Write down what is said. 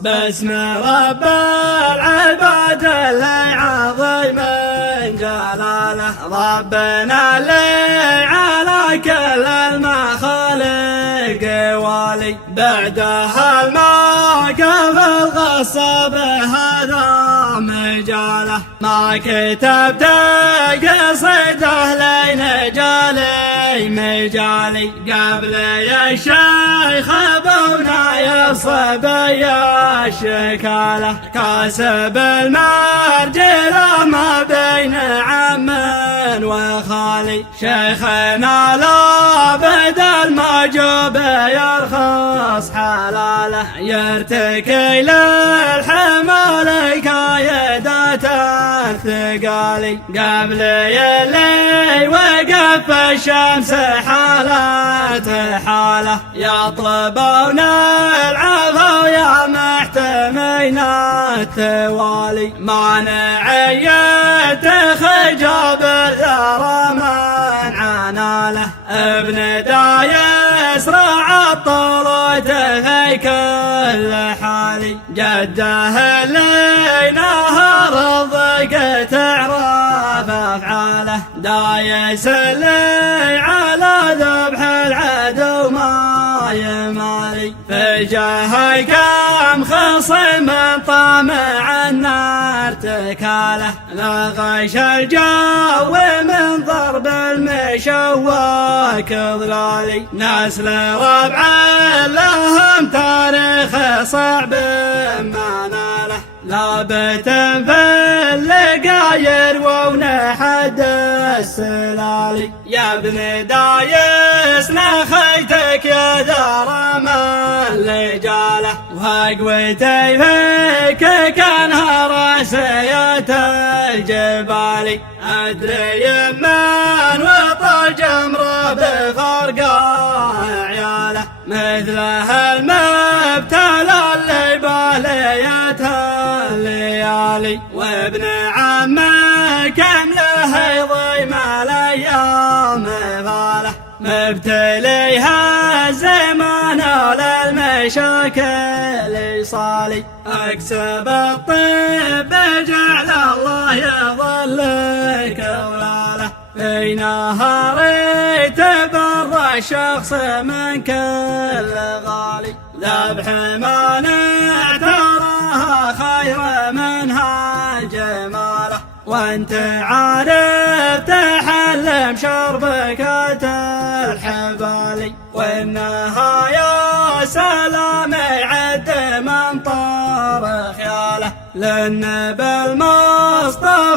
باسم رب العباد اللي عظيم جلاله، ربنا اللي على كل المخالق والي، بعدها الموقف الغصب هذا مجاله، ما كتبت قصيده لنجالي مجالي، قبل يا الشيخ ابونا يصب يا الشكاله، كاسب المرجله ما بين عم وخالي، شيخنا لا بدل ما جوب يرخص حلاله، يرتكي للحمال كايدات الثقالي، قبل يلي وقف الشمس حالة حاله، يطلبون العفو يا محتمين التوالي، مانع يتخجب الثرى من عناله، ابن دايس رعى الطلوت في كل حالي، جده اللي نهر الضيق تعرف افعاله، دايس اللي على ذبح العدو ما يمالي، في جهه كم خصم طامع النار تكاله، لا غش الجو من ضرب المشوك ضلالي، نسل ربع لهم تاريخ صعب ما ناله، لابت في اللقاير ونحد السلالي، يا ابن دايس نخيتك يا دار من لجاله، وقوتي فيك كانها راسية الجبالي، أدري من وطى جمره بفرقة عياله، مثله المبتلى اللي باليته الليالي، وابن عمك له يضيم الايام فاله، مبتليها الزمان للمشاكل صالي، اكسب الطب جعل الله يظلك ولاله، في نهاري تبرى الشخص من كل غالي، ذبح مانع تراها خير منها جماله، وانت عارف تحلم شربك الحبالي، وانها يا سلام عد من طار خياله، لان بالمصطفى